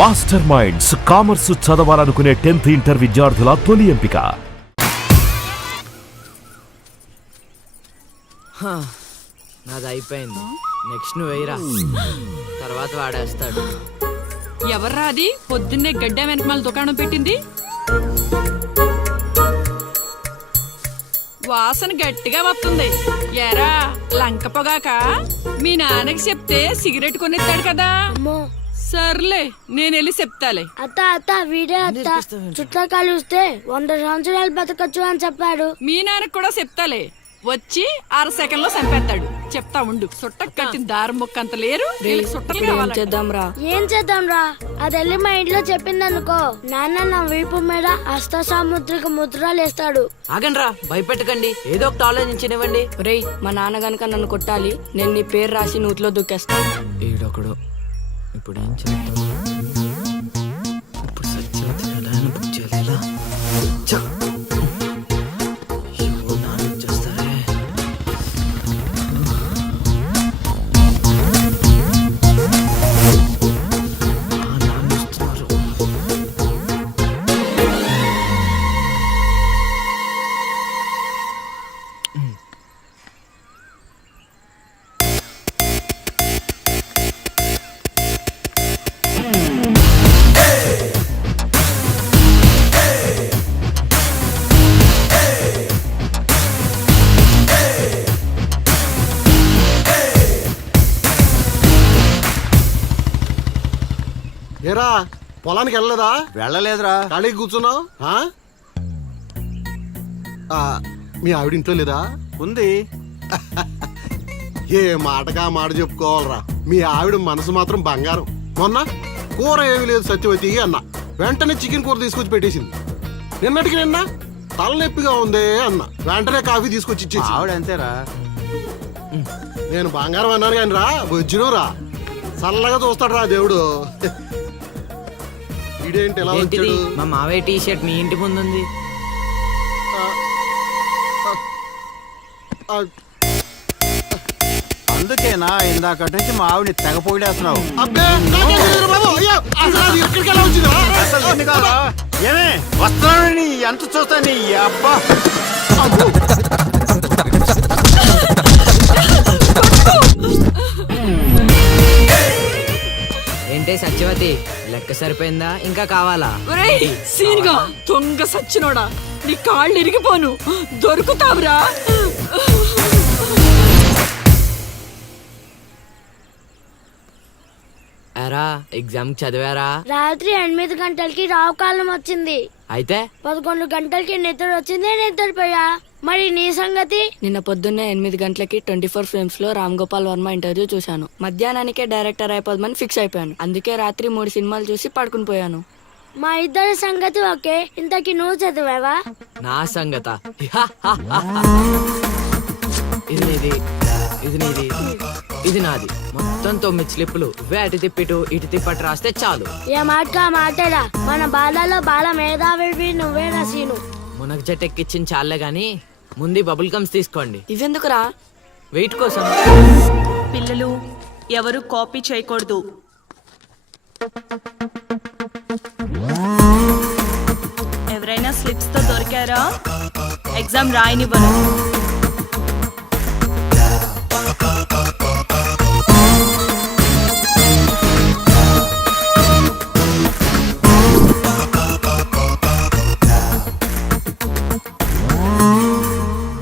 Master minds commerce చదవాలనుకునే 10th inter విద్యార్థుల తొలి ఎంపిక. నాది అయిపోయింది. నెక్స్ట్ నువ్వు వేయరా, తర్వాత వాడేస్తాడు. ఎవర్రా అది పొద్దున్నే గడ్డ వెనకమాల దుకాణం పెట్టింది? వాసన గట్టిగా వస్తుంది. ఎరా లంక పొగాక మీ నాన్నకి చెప్తే సిగరెట్ కొనిస్తాడు కదా. సర్లే నేను వెళ్ళి చెప్తాలే. అత్త వీడే అత్త చుట్టూ కలిస్తే 100 సంవత్సరాలు బతకచ్చు అని చెప్పాడు. మీ నాన్నకి కూడా చెప్తాలే, వచ్చి 6 సెకండ్ లో చంపేస్తాడు. చెప్తా ఉండు. సుట్ట కట్టిన దారం ముక్క అంత లేరు, సుట్టలు కావాలి. ఏం చేద్దాంరా? అది వెళ్ళి మా ఇంట్లో చెప్పిందనుకో, నాన్న నా వీపు మీద హస్త సాముద్రిక ముద్రలు వేస్తాడు. ఆగండ్రా, భయపెట్టకండి, ఏదో ఒకటి ఆలోచించనివ్వండి. రేయ్, మా నాన్న గనక నన్ను కొట్టాలి, నేను నీ పేరు రాసి నూతిలో దూకేస్తాను. ఈడొకడు ఇప్పుడు ఏం చేద్దాం? ఇప్పుడు సత్యవతి ఎలా బుక్ చేయాలి? ఏరా పొలానికి వెళ్ళలేదా? వెళ్ళలేదురా. ఖాళీ కూర్చున్నావు? మీ ఆవిడ ఇంట్లో లేదా? ఉంది. ఏ మాటగా మాట చెప్పుకోవాలరా, మీ ఆవిడ మనసు మాత్రం బంగారం. మొన్న కూర ఏమి లేదు సత్యవతి అన్న, వెంటనే చికెన్ కూర తీసుకొచ్చి పెట్టేసింది. నిన్నటికి నిన్న తలనొప్పిగా ఉంది అన్న, వెంటనే కాఫీ తీసుకొచ్చి ఇచ్చేసి. ఆవిడ అంతేరా. నేను బంగారం అన్నాను కానీ రా వజ్రం రా, చల్లగా చూస్తాడు రా దేవుడు. ఇదేంటి ఎలా వచ్చాడు? మా మావయ్య టీ షర్ట్ మీ ఇంటి ముందు ఉంది. అందుకేనా ఇందాక నుంచి మా ఆవిడని తెగ పొగిడేస్తున్నావు? ఏమే వస్తున్నాను, ఎంత చూస్తాను అబ్బా. ఏంటే సత్యవతి, లెక్క సరిపోయిందా? ఇంకా కావాలా? సీన్గా దొంగ సచ్చినోడా, నీ కాళ్ళు ఇరిగిపోను, దొరుకుతావురా. ఎరా ఎగ్జామ్ చదివారా? రాత్రి 8 గంటలకి రావు కాలం వచ్చింది. అయితే 11 గంటలకి నిద్ర వచ్చింది, నిద్రపోయా. మరి నీ సంగతి? నిన్న పొద్దున్నే 8 గంటలకి 24 ఫ్రేమ్స్ లో రామ్ గోపాల్ వర్మ ఇంటర్వ్యూ చూశాను. మధ్యాహ్నానికే డైరెక్టర్ అయిపోదామని ఫిక్స్ అయిపోయాను. అందుకే రాత్రి 3 సినిమాలు చూసి పడుకుని పోయాను. మా ఇద్దరి సంగతి ఓకే. ఇంతకి నువ్వు చదివావా? నా సంగత ఇది నీది, ఇది నీది, ఇది నాది. మొత్తం 9 స్లిప్పులు. అటు తిప్పిటు ఇటు తిప్పటి రాస్తే చాలు. ఏ మాట మాటరా, మన బాలలో బాల మేధావి నువ్వే రసీను. మునగ చెట్టు ఎక్కిచ్చిన చాలే గాని ముందు బబుల్ గమ్స్ తీసుకోండి. ఇవెందుకురా? వెయిట్ కోసం. పిల్లలు ఎవరు కాపీ చేయకూడదు. ఎవరైనా స్లిప్స్ తో దొరికారా? ఎగ్జామ్ రాయనివ్వను.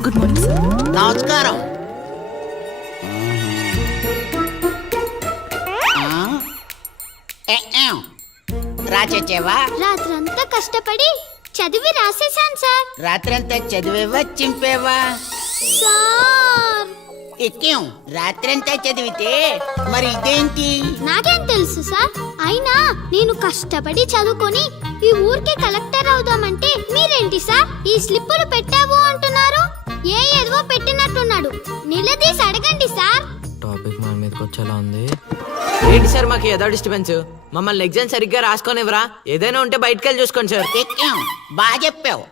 Good morning sir. నమస్కారం. రాచేవా? రాత్రంతా కష్టపడి చదివి రాసేసాను సార్. రాత్రంతా చదివేవా చింపేవా? సార్ ఎక్కేం రాత్రంతా చదివితే మరి ఇదేంటి? నాకేం తెలుసు సార్. అయినా నేను కష్టపడి చదువుకొని ఈ ఊరికి కలెక్టర్ అవుదామంటే మీరేంటి సార్ ఈ స్లిప్పులు పెట్టావు అంటున్నారు? ఏ ఏదో పెట్టినట్టున్నాడు, నిలదీసి అడగండి సార్. టాపిక్ మన మీదకి వచ్చేలా ఉంది. ఏంటి సార్ మాకు ఏదో డిస్టర్బెన్స్? మమ్మల్ని ఎగ్జామ్ సరిగ్గా రాసుకొనివ్వరా? ఏదైనా ఉంటే బయటకు వెళ్ళి చూసుకోండి సార్. ఎక్కేం బాగా చెప్పావు.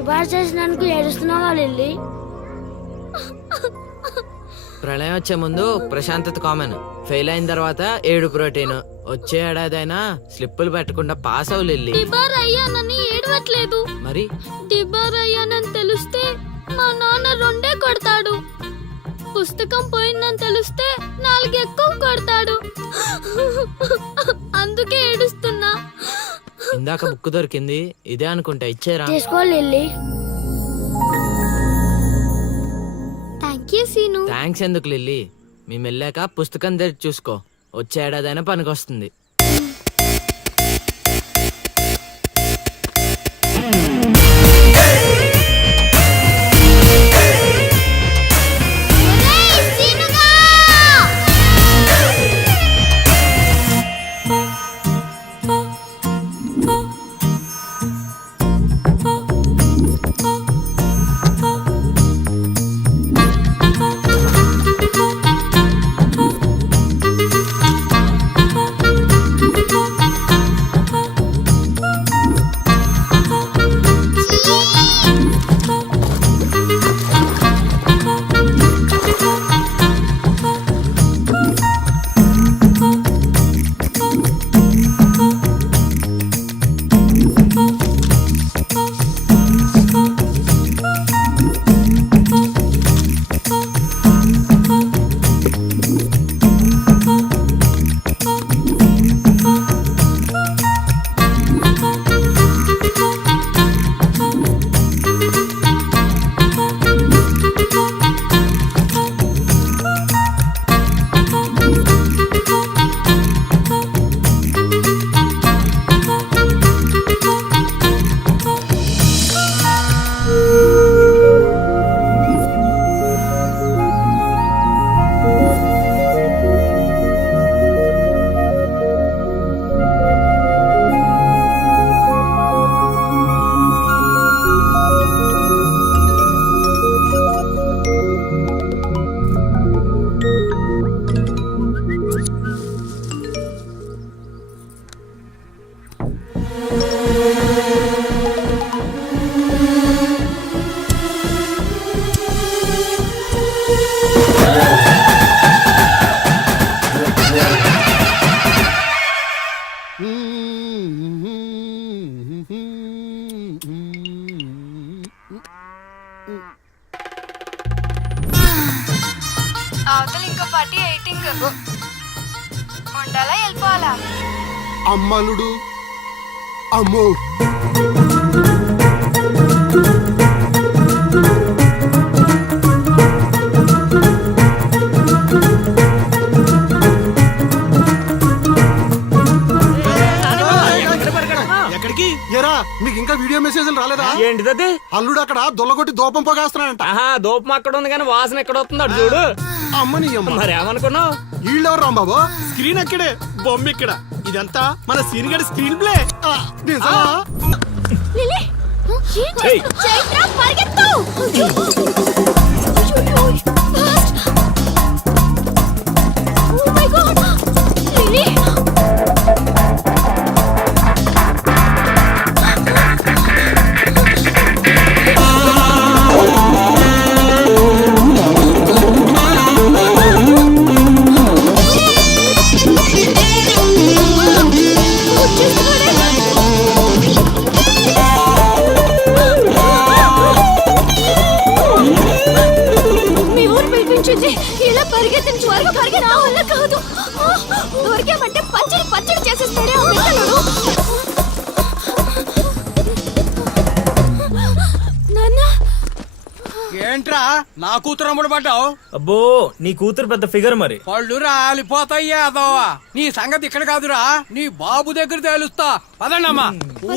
డిబార్ చేసినందుకు ఏడుస్తున్నావా లిల్లీ? ప్రళయం వచ్చే ముందు ప్రశాంతత కామన్, ఫెయిల్ అయిన తర్వాత ఏడు ప్రోటీన్. వచ్చే ఏడాదైనా స్లిప్పులు పెట్టకుండా పాస్ అవ్వు లిల్లీ. డిబార్ అయ్యానని ఏడవట్లేదు. మరి డిబార్ అయ్యానని తెలిస్తే మా నాన్న 2 కొడతాడు. పుస్తకం పోయిందని తెలిస్తే 4 ఎక్కువ కొడతాడు. అందుకే ఏడుస్తున్నా. ఇందాక బుక్ దొరికింది, ఇదే అనుకుంటా, ఇచ్చేరా. తీసుకో Lily. Thank you Seenu. Thanks ఎందుకు లిల్లీ, మేము వెళ్ళాక పుస్తకం తెరిచి చూసుకో, వచ్చే ఏడాదైనా పనికొస్తుంది. ఒరేయ్ సీనుగా! అవతల ఇంకో పార్టీ ఎయిటింగ్ ఉండాలా వెళ్ళిపోవాలా? అమ్మలుడు అమ్మో. ఎక్కడికి? ఏరా మీకు ఇంకా వీడియో మెసేజ్లు రాలేదా? ఏంటిదది? అల్లుడు అక్కడ దొల్లగొట్టి దూపం పొగేస్తున్నాడంట. ఆహా, దూపం అక్కడ ఉంది కానీ వాసన ఎక్కడ వస్తుంది అటు చూడు. అమ్మని అమ్మ. మరి ఏమనుకున్నావు? వీళ్ళెవరు రాంబాబు? స్క్రీన్ అక్కడే, బొమ్మ ఇక్కడ. ఇదంతా మన సీన్ గడి స్క్రీన్ ప్లే. నిజమా? లిల్లీ ఏం చేస్తున్నావ్? చైత్ర పరిగెత్తు. Fast. Oh my God Lilly. మీ ఊరు పిలిపించింది. ఇలా పరిగెత్తిన త్వరగా పరిగెత్తి నా వల్ల కాదు. దొరికామంటే పచ్చడి పచ్చడి చేసేస్తాడే ఆ పిల్లలు. నాన్న ఏంట్రా నా కూతురు అమ్ముడు పడ్డావు? అబ్బో నీ కూతురు పెద్ద ఫిగర్ మరి. పళ్ళు రాలిపోతాయ్యా అదోవా. నీ సంగతి ఇక్కడ కాదురా, నీ బాబు దగ్గర తేలుస్తా. పదండమ్మా.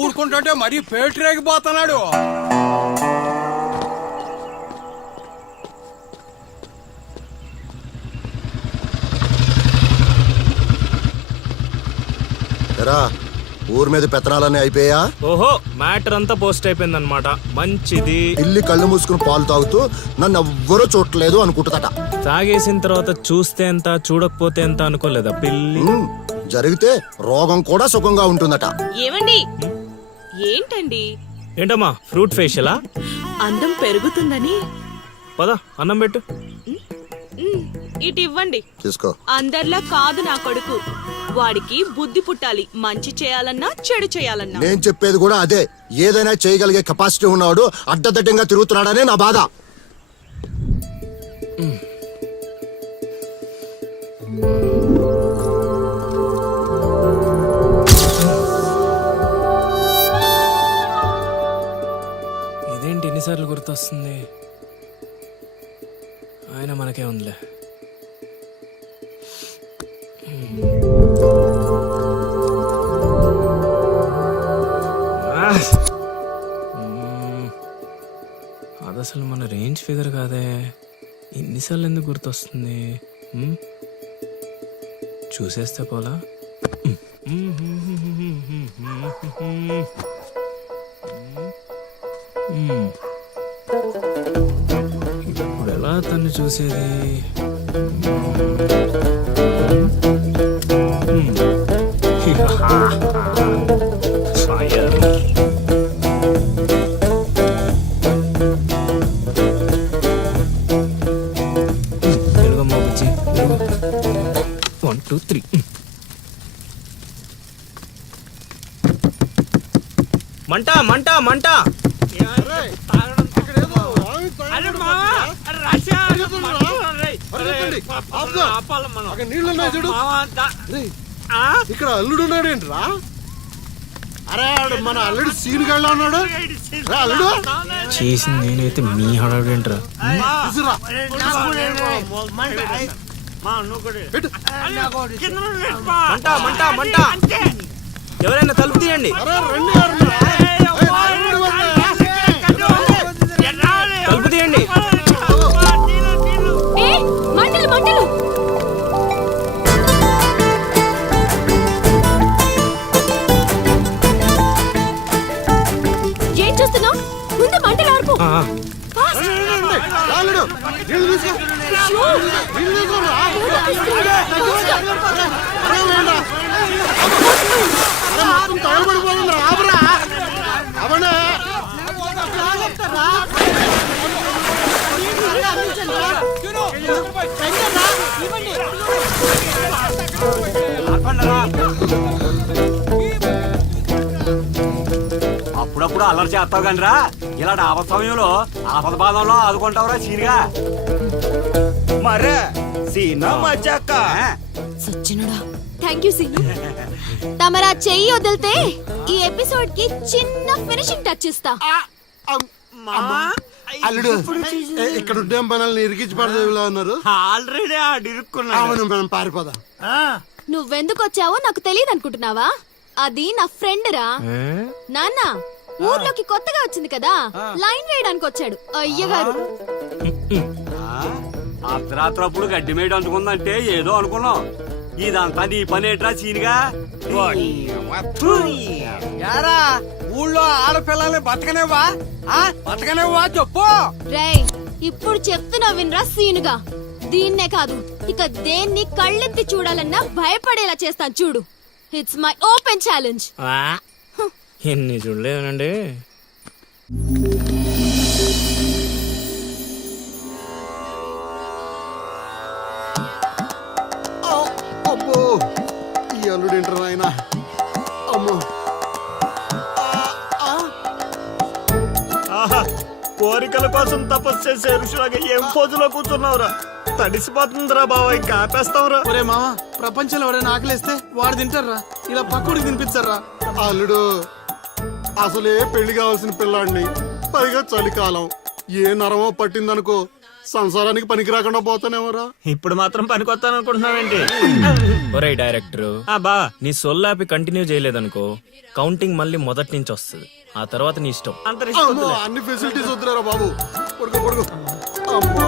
ఊరుకుంటుంటే మరీ పేటరేగిపోతున్నాడు. ఊరి మీద పెత్తనాలన్నీ అయిపోయా? ఓహో మ్యాటర్ అంతా పోస్ట్ అయిపోయింది అనమాట. మంచిది. ఇల్లి కళ్ళు మూసుకుని పాలు తాగుతూ నన్ను ఎవ్వరూ చూడలేదు అనుకుంటుందట. తాగేసిన తర్వాత చూస్తే ఎంత చూడకపోతే ఎంత అనుకోలేదా పిల్లి? జరిగితే రోగం కూడా సుఖంగా ఉంటుందట. ఏమండి ఏంటండి ఏంటమ్మా ఫ్రూట్ ఫేషియలా? అందం పెరుగుతుందని. పద అన్నం పెట్టు. ఇటు ఇవ్వండి. తీసుకో. అందరిలా కాదు నా కొడుకు. వాడికి బుద్ధి పుట్టాలి, మంచి చేయాలన్నా చెడు చేయాలన్నా. నేను చెప్పేది కూడా అదే. ఏదైనా చేయగలిగే కెపాసిటీ ఉన్నవాడు అడ్డదడ్డంగా తిరుగుతున్నాడనే నా బాధ. ఇదేంటి ఎన్నిసార్లు గుర్తొస్తుంది? ఆయన మనకే ఉందిలే. అది అసలు మన రేంజ్ ఫిగర్ కాదే. ఇన్నిసార్లు ఎందుకు గుర్తొస్తుంది? చూసేస్తే పోలా. ఇప్పుడు ఎలా తను చూసేది? తెలుగమ్మ బుజ్జి, 1 2 3. మంట మంట మంట. ఇక్కడ అల్లుడు ఉన్నాడేంట్రా? అరే మన అల్లుడు సీన్ గళ్ళ ఉన్నాడు. అల్లుడు చేసింది నేనైతే మీ హడావిడేంట్రా? మంట మంట మంట. ఎవరైనా తలుపు తీయండి. తలుపు తీయండి. మంటలు మంటలు. ఏం చూస్తున్నావు? ముందు మంటలు ఆర్పు. అప్పుడప్పుడు అల్లరి చేస్తావు కానీ రా, ఇలాంటి ఆపద సమయంలో ఆపద బాధంలో ఆదుకుంటావురా సీనిగా. మరే సీనా మజాక. సచ్చినుడా. Thank you Seenu. తమరా చెయ్యి వదిలితే ఈ ఎపిసోడ్ కి చిన్న ఫినిషింగ్ టచ్ ఇస్తా. అల్లుడు ఇక్కడ ఉండే మనల్ని ఇరికించి పడదేవిలా ఉన్నారు. ఆల్రెడీ మనం పారిపోదాం. నువ్వెందుకు వచ్చావో నాకు తెలియదు అనుకుంటున్నావా? అది నా ఫ్రెండ్ రా. నాన్న ఊర్లోకి కొత్తగా వచ్చింది కదా, లైన్ వేయడానికి వచ్చాడు అయ్యగారు. అర్ధరాత్రప్పుడు గడ్డి మేడ అందుకుందంటే ఏదో అనుకున్నాం. ఇదంతా నీ పని ఏట్రా సీనిగా? యారా ఊళ్ళో ఆడపిల్లల్ని బతకనేవా? బతకనేవా చెప్పు. రేయ్ ఇప్పుడు చెప్తున్నా వినరా సీనుగా. దీన్నే కాదు ఇక దేన్ని కళ్ళెత్తి చూడాలన్నా భయపడేలా చేస్తాను చూడు. It's my open challenge. ఎన్ని చూడలేదనండి. అబ్బో ఈ అల్లుడు ఏంటారు ఆయన? అమ్మో కోరికల కోసం తపస్సు చేసే ఋషులాగా ఏం పోజులో కూర్చున్నావురా? తడిసిపోతుందిరా బావ, ఇంకా ఆపేస్తావురా. ఒరే మామ, ప్రపంచంలో ఎవరైనా ఆకలిస్తే వాడు తింటారా, ఇలా పక్కడికి తినిపించారా? అల్లుడు అసలే పెళ్లి కావాల్సిన పిల్లాడిని, పైగా చలికాలం, ఏ నరమో పట్టిందనుకో సంసారానికి పనికి రాకుండా పోతానేమోరా. ఇప్పుడు మాత్రం పనికొత్తాను అనుకుంటున్నావేంటి? ఒరే డైరెక్టర్, బా నీ సొల్లాపి కంటిన్యూ చేయలేదనుకో కౌంటింగ్ మళ్ళీ మొదటి నుంచి వస్తుంది. ఆ తర్వాత నీ ఇష్టం. అమ్మో, అన్ని ఫెసిలిటీస్ వద్దులేరా బాబు. పడుకో పడుకో. అమ్మా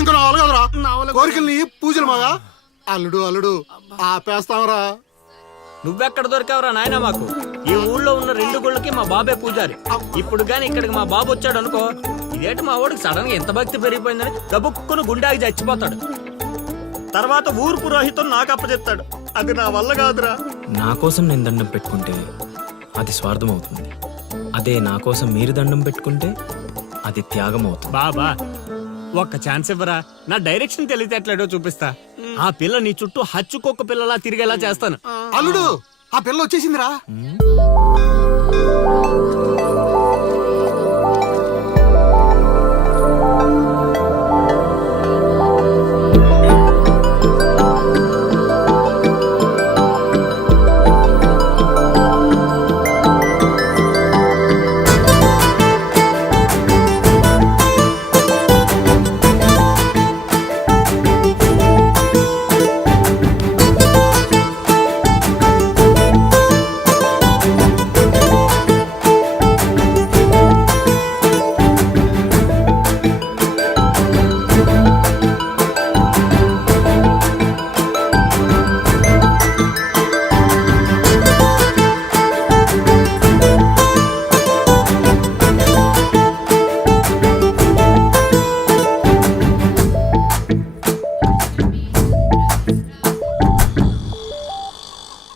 ఇంకా రావాలి కదరా కోరికల్ని, పూజలు మాగా. అల్లుడు అల్లుడు ఆపేస్తావరా? నువ్వెక్కడ దొరికావురా నాయనా మాకు? ఈ ఊళ్ళో ఉన్న 2 గుళ్ళకి మా బాబే పూజారి. ఇప్పుడు గాని ఇక్కడికి మా బాబు వచ్చాడు అనుకో, ఇదేంటి మా వాడికి సడన్ గా ఎంత భక్తి పెరిగిపోయిందని గబుక్కును గుండాకి చచ్చిపోతాడు. తర్వాత ఊరు పురోహితం నాకు అప్పచెప్తాడు. అది నా వల్ల కాదురా. నా కోసం నేను దండం పెట్టుకుంటే అది స్వార్థం అవుతుంది. అదే నా కోసం మీరు దండం పెట్టుకుంటే అది త్యాగం అవుతుంది. బాబా ఒక్క ఛాన్స్ ఇవ్వరా, నా డైరెక్షన్ తెలివితేటలేడో చూపిస్తా. ఆ పిల్ల నీ చుట్టూ హచ్చుకొక్క పిల్లలా తిరిగేలా చేస్తాను. అల్లుడు ఆ పిల్ల వచ్చేసిందిరా.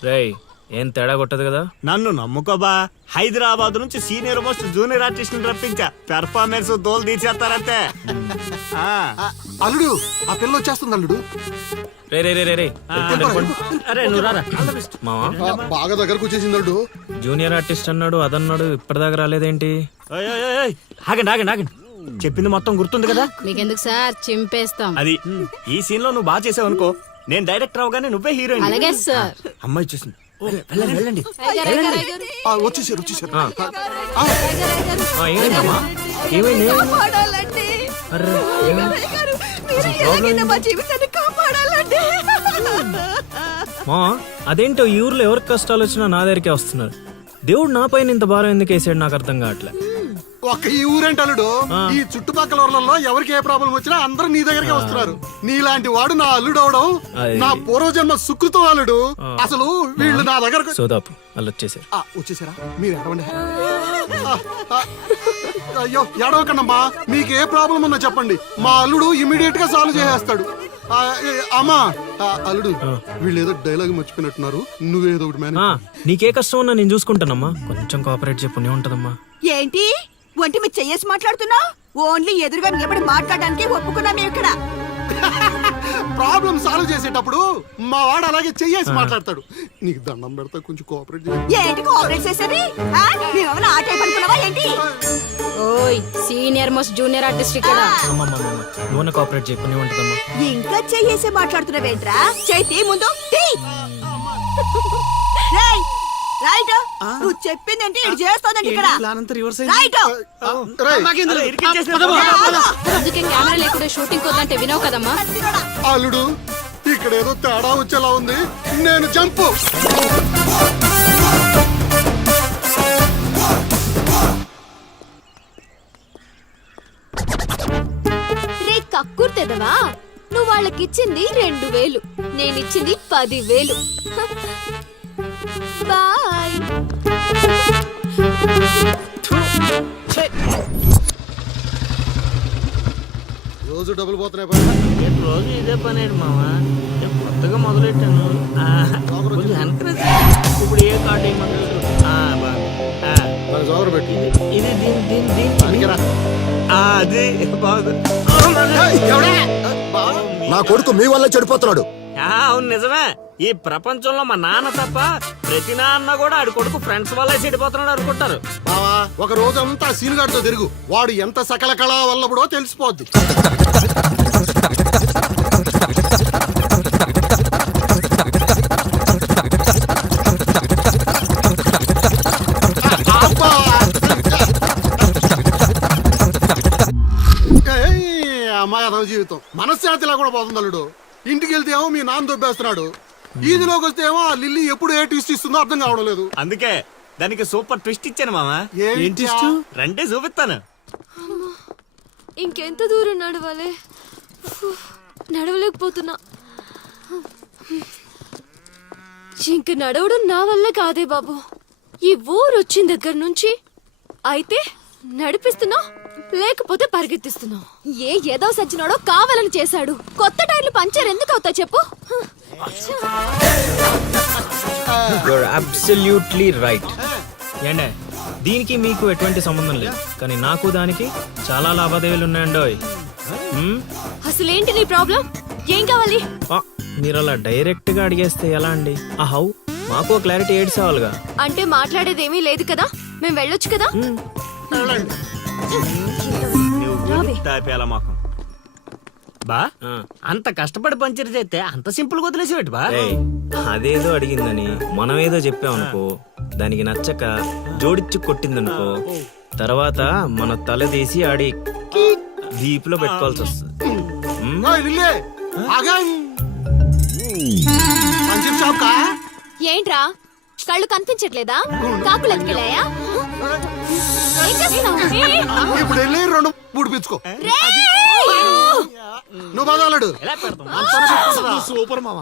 రేయ్, ఏం తేడా కొట్టదు కదా? నన్ను నమ్ముకోబా, హైదరాబాద్ నుంచి సీనియర్ మోస్ట్ జూనియర్ ఆర్టిస్ట్ రప్పించా. పెర్ఫార్మెన్స్ దోలు తీసేస్తారంతే. అల్లుడు ఆ పిల్ల వచ్చేస్తుంది అల్లుడు. రే రే రే రే రే, అరే నువ్వు రారా. మావా బాగా దగ్గరకు వచ్చేసింది అల్లుడు. జూనియర్ ఆర్టిస్ట్ అన్నాడు, అదన్నాడు, ఇప్పటిదాకా రాలేదేంటి? ఓయ్, ఓయ్, ఓయ్, ఓయ్. ఆగండి ఆగండి ఆగండి, చెప్పింది మొత్తం గుర్తుంది కదా? మీకెందుకు సార్, చింపేస్తాం. అది ఈ సీన్ లో నువ్వు బాగా చేసావు అనుకో, నేను డైరెక్టర్ అవగానే నువ్వే హీరోయిన్. అలాగే సార్. అమ్మాయి చూసింది. వెళ్ళండి వెళ్ళండి. వచ్చేసారు వచ్చేసారు. ఏంటమ్మా ఏమైంది? అర్రే, ఏమైంది? మా అదేంటో ఈ ఊర్లో ఎవరికి కష్టాలు వచ్చినా నా దగ్గరికే వస్తున్నారు. దేవుడు నా పైన ఇంత భారం ఎందుకు వేసాడు నాకు అర్థం కావట్లే. ఒక్క ఈ ఊరేంటి అల్లుడు, ఈ చుట్టుపక్కల ఊర్లలో ఎవరికి ఏ ప్రాబ్లం వచ్చినా అందరూ నీ దగ్గరికి వస్తున్నారు. నీలాంటి వాడు నా అల్లుడు అవడం నా పూర్వజన్మ సుకృతం అల్లుడు. అసలు వీళ్ళు నా దగ్గర సోదాపు వాళ్ళు వచ్చేసారు. వచ్చేసారా? మీరు ఎడవండి. అయ్యో ఎడవకండమ్మా, మీకు ఏ ప్రాబ్లం ఉన్నా చెప్పండి, మా అల్లుడు ఇమీడియట్ గా సాల్వ్ చేసేస్తాడు. అమ్మా అల్లుడు, వీళ్ళు ఏదో డైలాగ్ మర్చిపోయినట్టున్నారు, నువ్వేదో ఒకటి మేనేజ్. నీకే కష్టం ఉన్నా నేను చూసుకుంటానమ్మా, కొంచెం కోఆపరేట్ చెప్పు ఉంటదమ్మా. ఏంటి ఒంటి మీద చెయ్యేసి మాట్లాడుతున్నావు? ఓన్లీ ఎదురుగా నిలబడి మాట్లాడడానికి ఒప్పుకున్నాం ఇక్కడ. ప్రాబ్లం సాల్వ్ చేసేటప్పుడు మా వాడు అలాగే చెయ్యేసి మాట్లాడతాడు. నీకు దండం పెడతా, కొంచెం కోఆపరేట్ చేయి. ఏంటి కోఆపరేట్ చేసేది? మేమేమైనా ఆట అనుకున్నావా ఏంటి? ఓయ్, సీనియర్ మోస్ట్ జూనియర్ ఆర్టిస్ట్ ఇక్కడ. నువ్వు కోఆపరేట్ చెప్పు ఉంటదమ్మా. ఇంకా చెయ్యేసి మాట్లాడుతున్నావేంట్రా? చేతి ముందు రేయ్, రైట్. నువ్వు చెప్పిందంటే ఇది చేస్తానండి ఇక్కడ. రైట్. అందుకే కెమెరా లేకుండా షూటింగ్ వద్దంటే వినవు కదమ్మా. అల్లుడు ఇక్కడ ఏదో తేడా వచ్చేలా ఉంది, నేను జంపు. రే కక్కుర్తెదవా, నువ్వు వాళ్ళకిచ్చింది 2000, నేనిచ్చింది 10,000. బాయ్. రోజు డబ్బులు పోతున్నాయి. రోజు ఇదే పని మావా, కొత్తగా మొదలెట్టాను. ఇప్పుడు ఏ కార్డు ఇది నా కొడుకు మీ వల్ల చెడిపోతున్నాడు. అవును నిజమే. ఈ ప్రపంచంలో మా నాన్న తప్ప ప్రతి నాన్న కూడా ఆడి కొడుకు ఫ్రెండ్స్ వల్లే చెడిపోతున్నాడు అనుకుంటారు. బావా ఒక రోజంతా సీనుగాడితో తిరుగు, వాడు ఎంత సకల కళా వల్లబడో తెలిసిపోద్ది. అమ్మాయి అదవ జీవితం మనశ్శాంతిలా కూడా పోతుంది అల్లుడు. ఇంటికి వెళ్తే ఏమో మీ నాన్న దొబ్బేస్తున్నాడు, ఈదిలోకి వస్తే ఏమో ఆ లిల్లీ ఎప్పుడు ఏ ట్విస్ట్ ఇస్తుందో అర్థం కావడం లేదు. అందుకే దానికి సూపర్ ట్విస్ట్ ఇచ్చాను మామా. రండి చూపిస్తాను. ఇంకెంత దూరం నడవాలి? నడవలేకపోతున్నా. ఇంక నడవడం నా వల్ల కాదే బాబు. ఈ ఊరు వచ్చిన దగ్గర నుంచి అయితే నడిపిస్తున్నావు లేకపోతే పరిగెత్తిస్తున్నావు. ఏదో సచ్చినాడో కావాలని చేశాడు. కొత్త టైర్లు పంచర్ ఎందుకు అవుతా చెప్పు. Absolutely right. ఏండే దీనికి మీకు ఎటువంటి సంబంధం లేదు, కానీ నాకు దానికి చాలా లావాదేవీలు ఉన్నాయండోయ్. అసలేంటి నీ ప్రాబ్లం? ఏం కావాలి? మీరు అలా డైరెక్ట్ గా అడిగేస్తే ఎలా అండి? హౌ మాకు క్లారిటీ ఏడ్చేవాళ్ళుగా. అంటే మాట్లాడేదేమీ లేదు కదా, మేము వెళ్ళొచ్చు కదా. తాపేలా మాకు బా అంత కష్టపడి పంచర్ చేస్తే అంత సింపుల్ గా వదిలేసేవాటి బా. ఏయ్, అదేదో అడిగిందని మనం ఏదో చెప్పామనుకో, దానికి నచ్చక జోడిచ్చి కొట్టిందనుకో, తర్వాత మన తల తీసి ఆడి దీపులో పెట్టుకోవాల్సి వస్తుంది. పంచర్ షాప్ కా ఏంట్రా కళ్ళు కనిపించట్లేదా? కాకులు ఎత్తుకెళ్ళాయా? ఏం చేస్తున్నావ్? ఇప్పుడు వెళ్ళి 2 పుడిపించుకో. నువ్వు బదాలడు ఎలా పెడతాం? సూపర్ మామ.